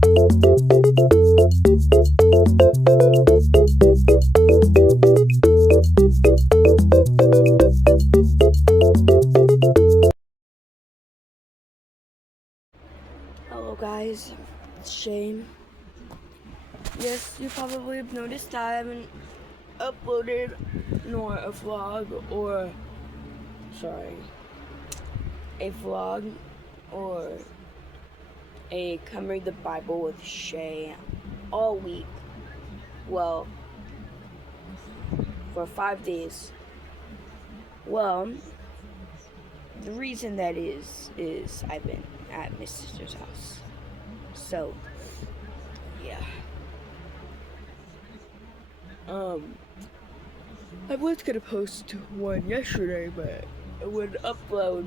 Hello guys, it's Shay. Yes, you probably have noticed I haven't uploaded nor a vlog or a Come Read the Bible with Shay all week. Well, for 5 days. Well, the reason that is I've been at my sister's house. So, yeah. I was gonna post one yesterday, but it would upload.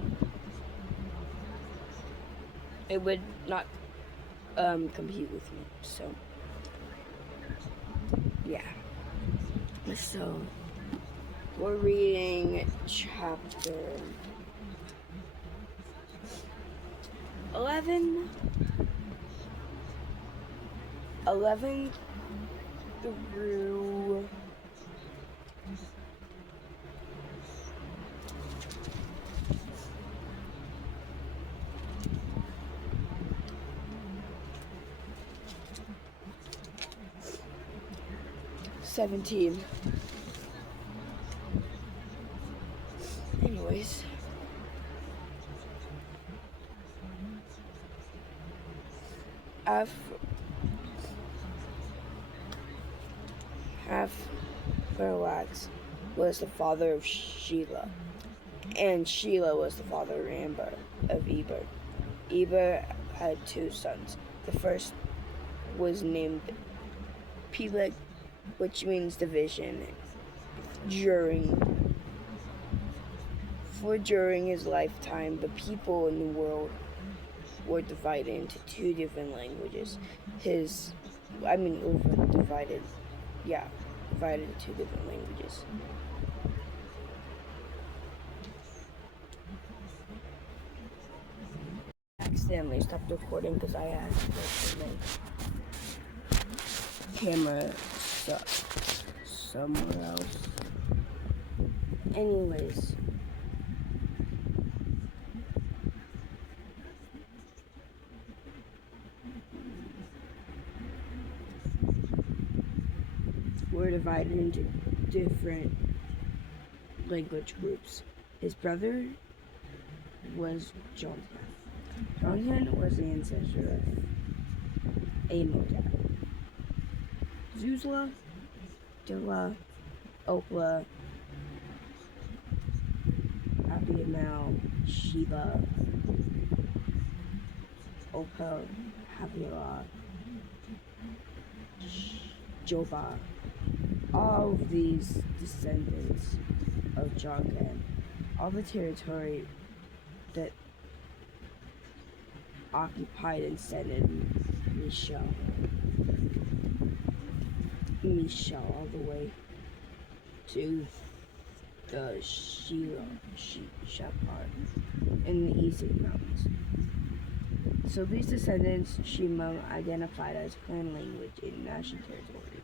It would not compete with me. So, yeah. So, we're reading chapter 11 through 17. Anyways, Pherlax was the father of Shelah, and Shelah was the father of Eber. Eber had 2 sons. The first was named Peleg, which means division. During his lifetime, the people in the world were divided into 2 different languages. Divided into 2 different languages. I accidentally stopped recording because I had my camera somewhere else. Anyways, we're divided into different language groups. His brother was Jonathan. Jonathan was the ancestor of Amodad, Zuzla, Dilla, Okla, Abiamal, Sheba, Opel, Havilah, Jobah. All of these descendants of Jonathan, all the territory that occupied and descended Michelle all the way to the Shepard in the eastern mountains. So these descendants Shema identified as clan language in national territory.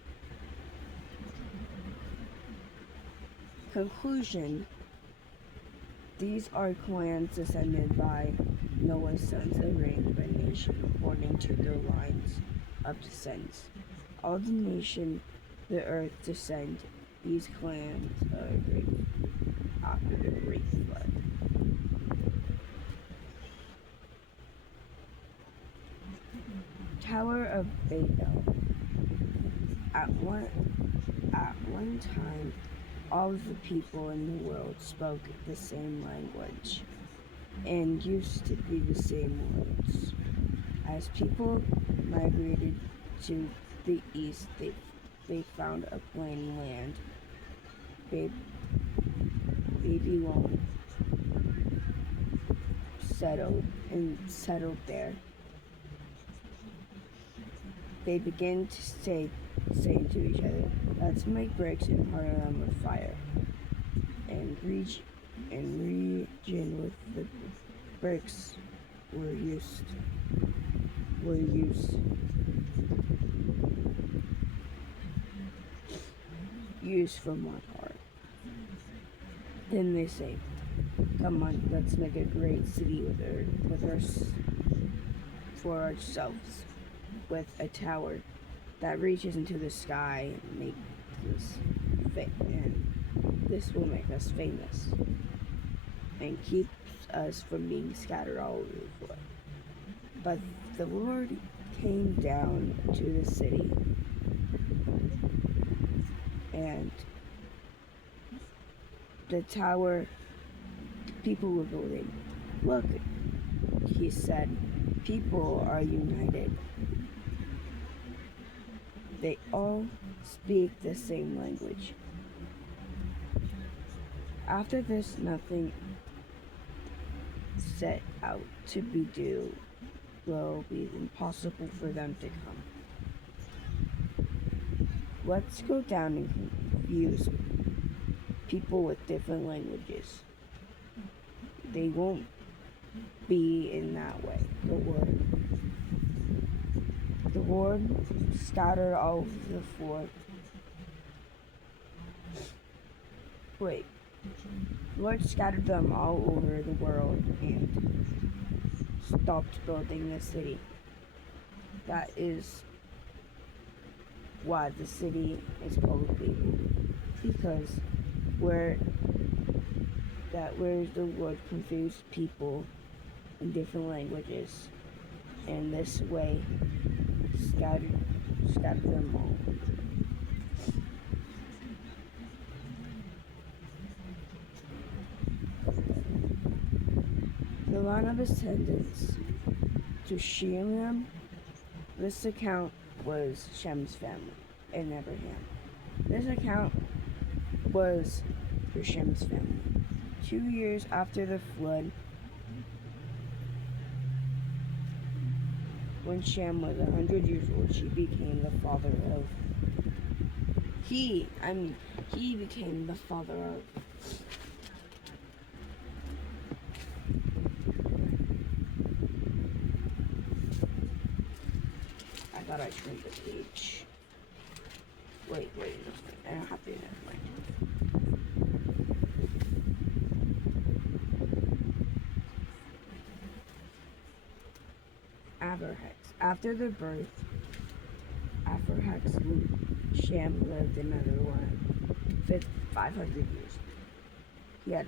Conclusion: these are clans descended by Noah's sons, arranged by nation according to their lines of descent. All the nation the earth descend. These clans are great after the great flood. Tower of Babel. At one time, all of the people in the world spoke the same language and used to be the same words. As people migrated to the east, they found a plain land, Babylon, settled there. They began to say to each other, "Let's make bricks and harden them with fire." And region with the bricks were were used from one part. Then they say, "Come on, let's make a great city for ourselves, with a tower that reaches into the sky and this will make us famous and keeps us from being scattered all over the world." But the Lord came down to the city, and the tower people were building. "Look," he said, "people are united. They all speak the same language." After this, nothing set out to be due will be impossible for them to come. Let's go down and confuse people with different languages. They won't be in that way. The Lord scattered all over the floor. Wait. The Lord scattered them all over the world and stopped building the city. That is why the city is called Babel, because where the Lord confused people in different languages, and this way scattered them all. The line of descendants to Shem. This account was Shem's family and Abraham. This account was for Shem's family. 2 years after the flood, when Shem was 100 years old, he became the father of. He became the father of. I thought I turned the page. Wait, I don't have to, never mind. After the birth, Shem lived another 500 years. He had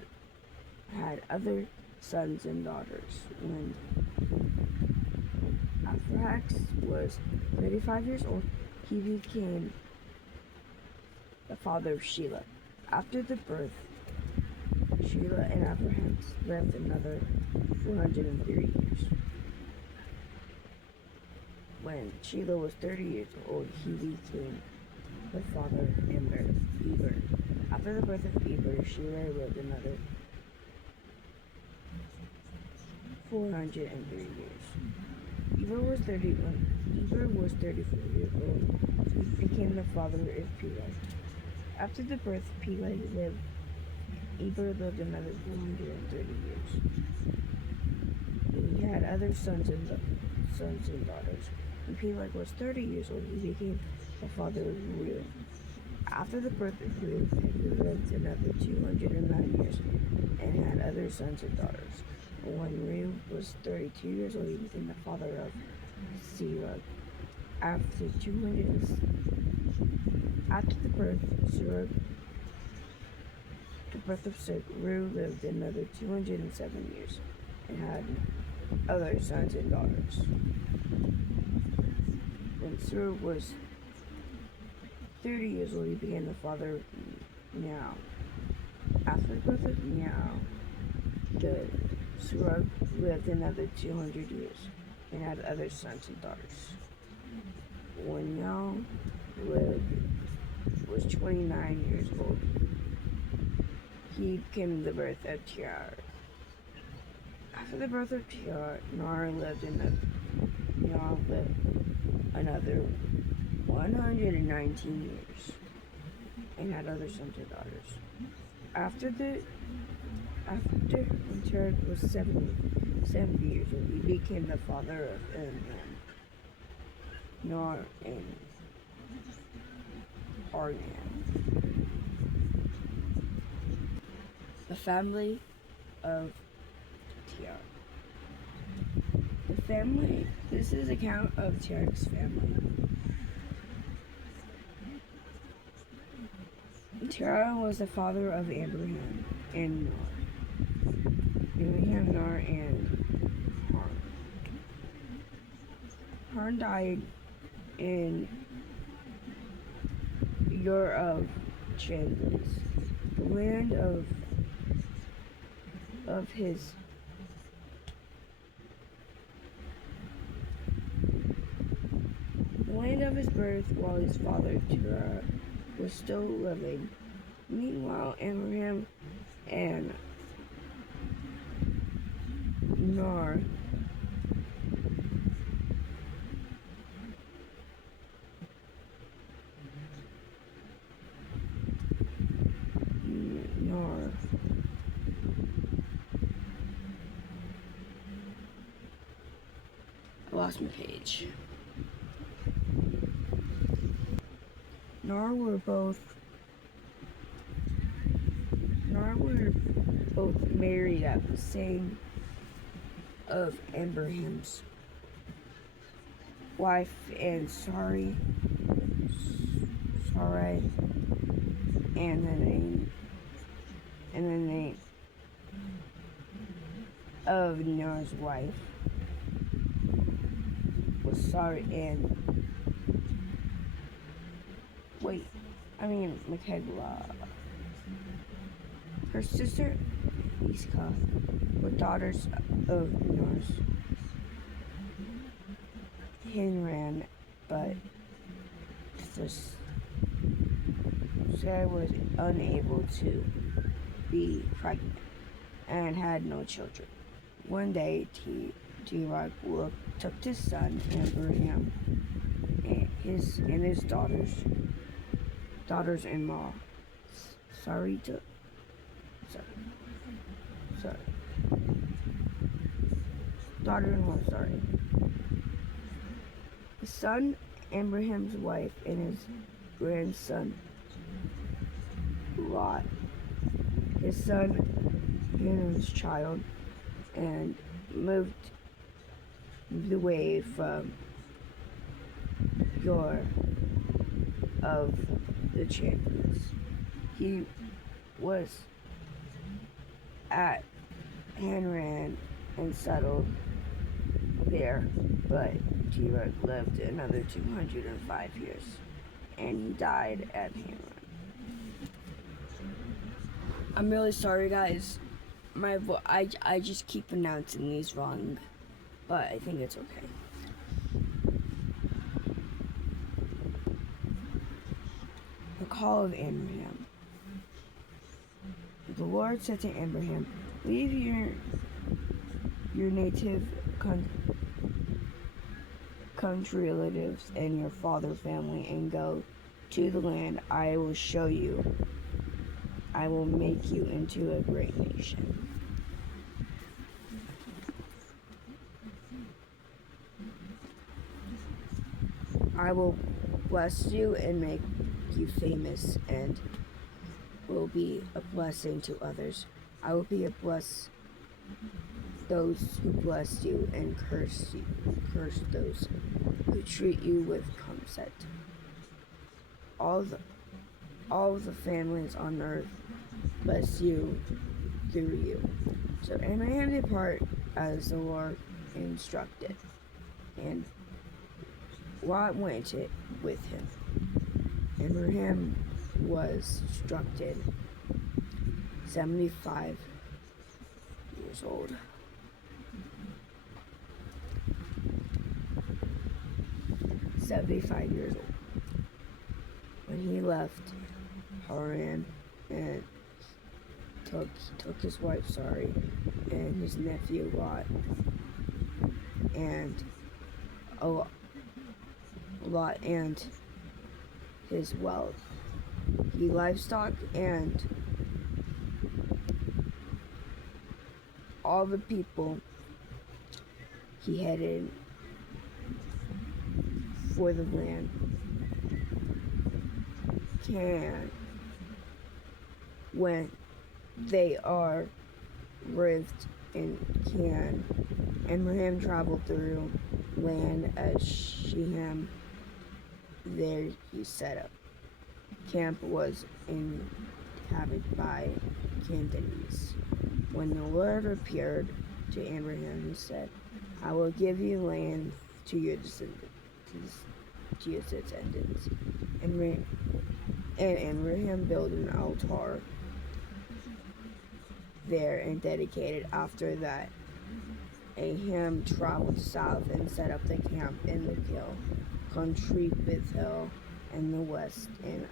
other sons and daughters. When Aphrax was 35 years old, he became the father of Shelah. After the birth, Shelah and Aphrax lived another 430 years. When Shelah was 30 years old, he became the father of Eber. After the birth of Eber, Shelah lived another 403 years. Eber was 34 years old. He became the father of Peleg. After the birth of Peleg, Eber lived another 430 years. He had other sons and daughters. When Peleg was 30 years old, he became the father of Reu. After the birth of Reu, he lived another 209 years and had other sons and daughters. When Reu was 32 years old, he became the father of Serug. After the birth of Serug, Reu lived another 207 years and had other sons and daughters. When Serug was 30 years old, he became the father of Meow. After the birth of Meow, Serug lived another 200 years and had other sons and daughters. When Meow was 29 years old, he became the birth of Tiar. After the birth of Tiar, Nar lived another 119 years and had other sons and daughters. After when Tiar was 70 years old, he became the father of Enlil. Nar, and Haran. The family of Tiar. This is account of Tiar's family. Terah was the father of Abraham and Nar. Abraham, Nar, and Haran. Haran died in Ur of Chaldees, the land of his birth, while his father Terah was still living. Meanwhile, Abraham and Nar I lost my page. Nar were both married at the same of Abraham's wife, and Sarai, and the name of Nar's wife was Sarai, and Mecheglah. Her sister Iscah were daughters of Nar's. Haran, but Sarah was unable to be pregnant and had no children. One day, Terah took his son Abraham and his daughters-in-law, daughter-in-law, his son Abraham's wife and his grandson Lot, his son Hanan's child, and moved away from Ur of the Chaldees. He was at Haran and settled there, but Terah lived another 205 years, and he died at Haran. I'm really sorry, guys. I just keep pronouncing these wrong, but I think it's okay. The call of Abraham. The Lord said to Abraham, "Leave your native country relatives and your father family and go to the land I will show you. I will make you into a great nation. I will bless you and make you famous and will be a blessing to others. I will bless those who bless you and curse those who treat you with contempt. All the families on earth bless you through you." So Abraham departed as the Lord instructed, and Lot went with him. Abraham was instructed 75 years old. When he left Haran and took his wife Sarai and his nephew Lot and his wealth, livestock, and all the people, he headed for the land can, when they are rived and can, Abraham traveled through land as Shechem. There he set up camp, was inhabited by Canaanites. When the Lord appeared to Abraham, he said, I will give you land to your descendants. And Abraham built an altar there and dedicated. After that, Abraham traveled south and set up the camp in the hill country, Bethel in the west, and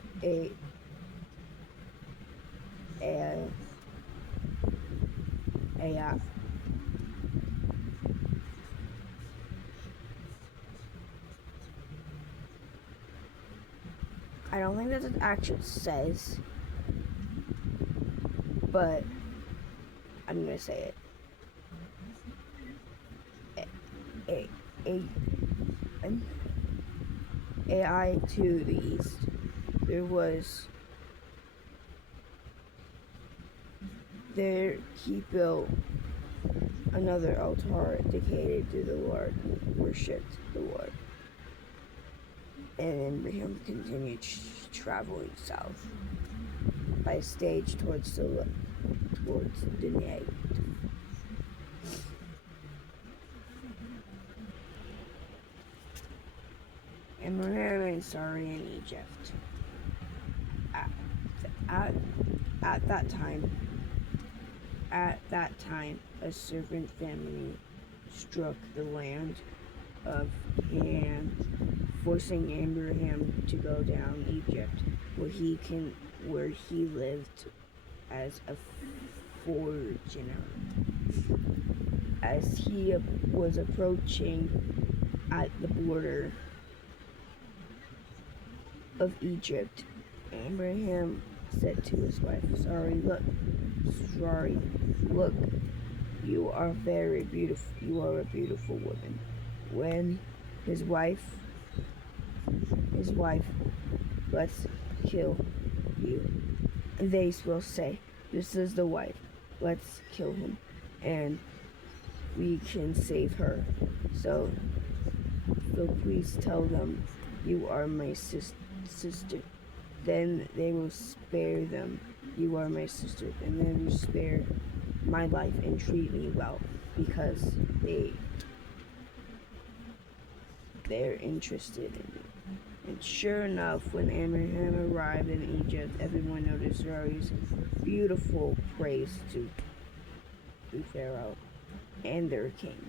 I don't think that's what it actually says, but I'm gonna say it. AI to the east. He built another altar dedicated to the Lord, worshipped the Lord. And Abraham continued traveling south by stage towards the Negev. Abraham and Sarai in Egypt. At that time, a serpent famine struck the land of Canaan, forcing Abraham to go down Egypt, where he lived as a foreigner. As he was approaching at the border of Egypt, Abraham said to his wife, Sarai, look, you are very beautiful. You are a beautiful woman. When his wife, let's kill you. They will say, this is the wife. Let's kill him, and we can save her. So please tell them you are my sister. Then they will spare them. You are my sister, and they will spare my life and treat me well, because they're interested in me. And sure enough, when Abraham arrived in Egypt, everyone noticed Sarai's beautiful praise to Pharaoh and their king.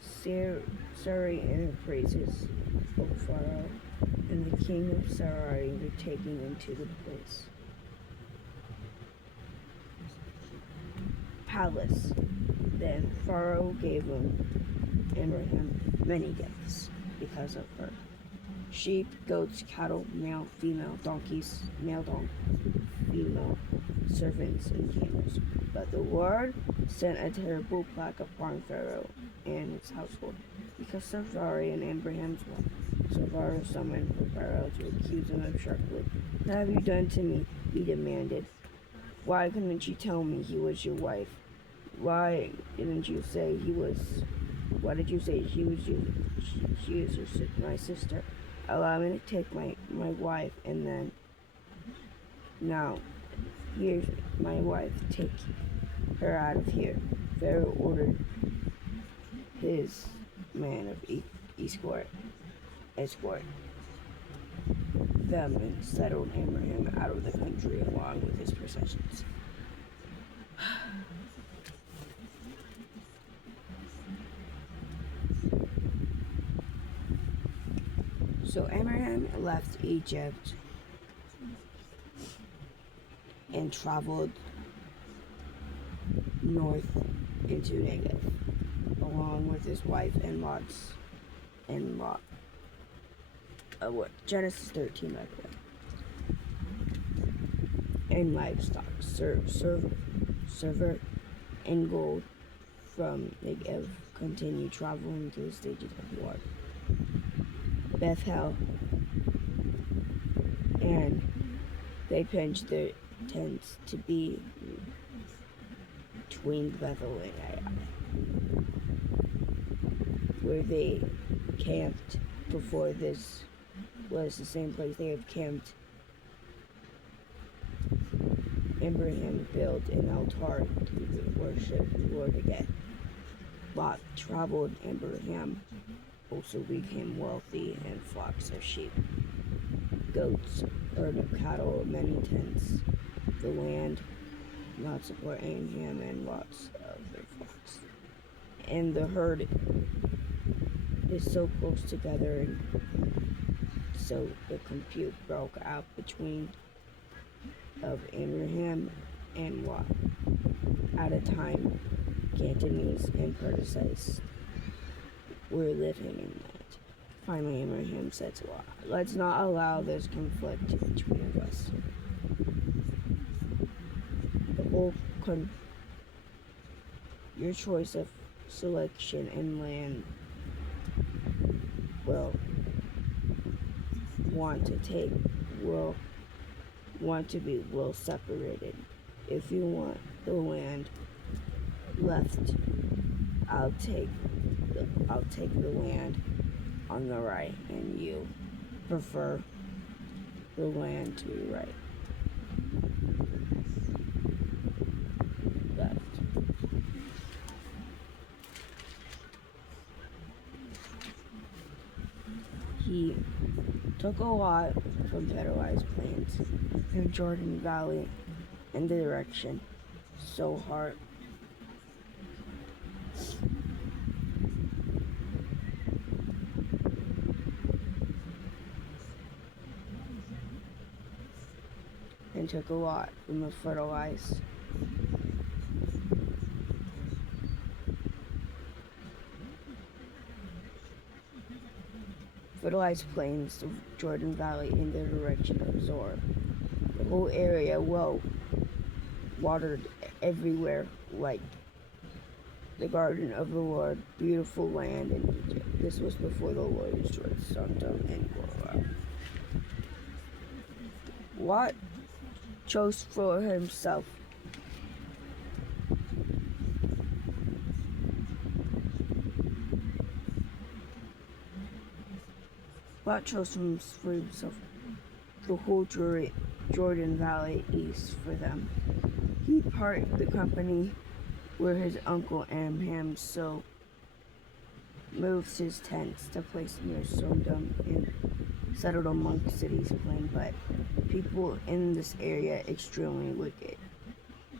Sarai and her praises of Pharaoh and the king of Sarai were taken into the palace. Then Pharaoh gave Abraham many gifts because of her: sheep, goats, cattle, male, female, donkeys, male donkeys, female servants, and camels. But the Lord sent a terrible plague upon Pharaoh and his household because of Sarai and Abraham's wife. So Pharaoh summoned Pharaoh to accuse him of sharply. What have you done to me? He demanded. Why couldn't you tell me he was your wife? Why didn't you say he was? Why did you say she was my sister? Allow me to take my wife, and then now here's my wife. Take her out of here. Pharaoh ordered his man of escort them and settled Abraham out of the country along with his possessions. So Abraham left Egypt and traveled north into Negev, along with his wife and Lot. Genesis 13, by the way. And livestock, silver and gold from Negev continue traveling to the stages of war. Bethel, and they pitched their tents to be between Bethel and Ai, where they camped before. This was the same place they have camped. Abraham built an altar to worship the Lord again. Lot traveled. Abraham also became wealthy, and flocks of sheep, goats, herd of cattle, many tents. The land not support Abraham and lots of their flocks. And the herd is so close together, and so the compute broke out between of Abraham and Lot. At a time, Cantonese and Persians were living in that. Finally, Abraham said to Lot, "Let's not allow this conflict between us." The whole your choice of selection and land will want to take will want to be well separated. If you want the land left, I'll take the land on the right, and you prefer the land to the right. Left. He took a lot from Bedouin's plains and Jordan Valley in the direction so hard. And took a lot from the fertilized plains of Jordan Valley in the direction of Zor. The whole area watered everywhere like the garden of the Lord, beautiful land in Egypt. This was before the Lord destroyed Sodom and Gomorrah. Lot chose for himself the whole Jordan Valley east for them. He parted the company where his uncle Abraham so moved his tents to place near Sodom and settled among cities plain, but people in this area extremely wicked,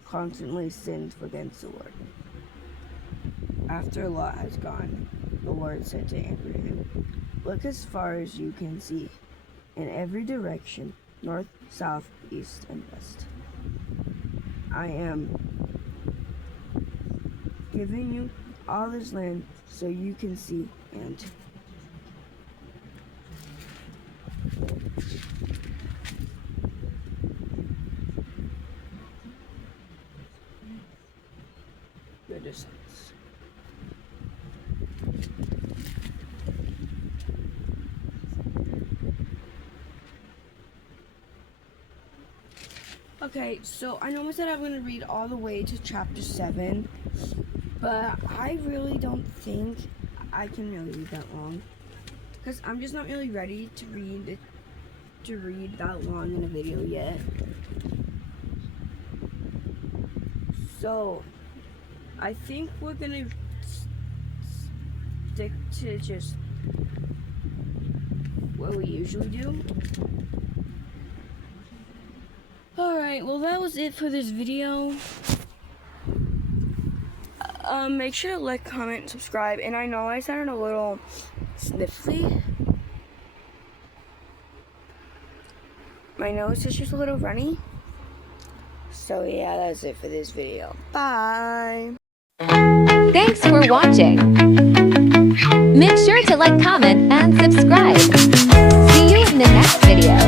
constantly sinned against the Lord. After Lot has gone, the Lord said to Abraham, "Look as far as you can see, in every direction, north, south, east, and west. I am giving you all this land so you can see and the distance." Okay, so I know I said I'm going to read all the way to chapter 7, but I really don't think I can really read that long, because I'm just not really ready to read that long in a video yet. So I think we're going to stick to just what we usually do. Alright, well that was it for this video. Make sure to like, comment, and subscribe. And I know I sounded a little sniffly. My nose is just a little runny. So yeah, that's it for this video. Bye! Thanks for watching. Make sure to like, comment, and subscribe. See you in the next video.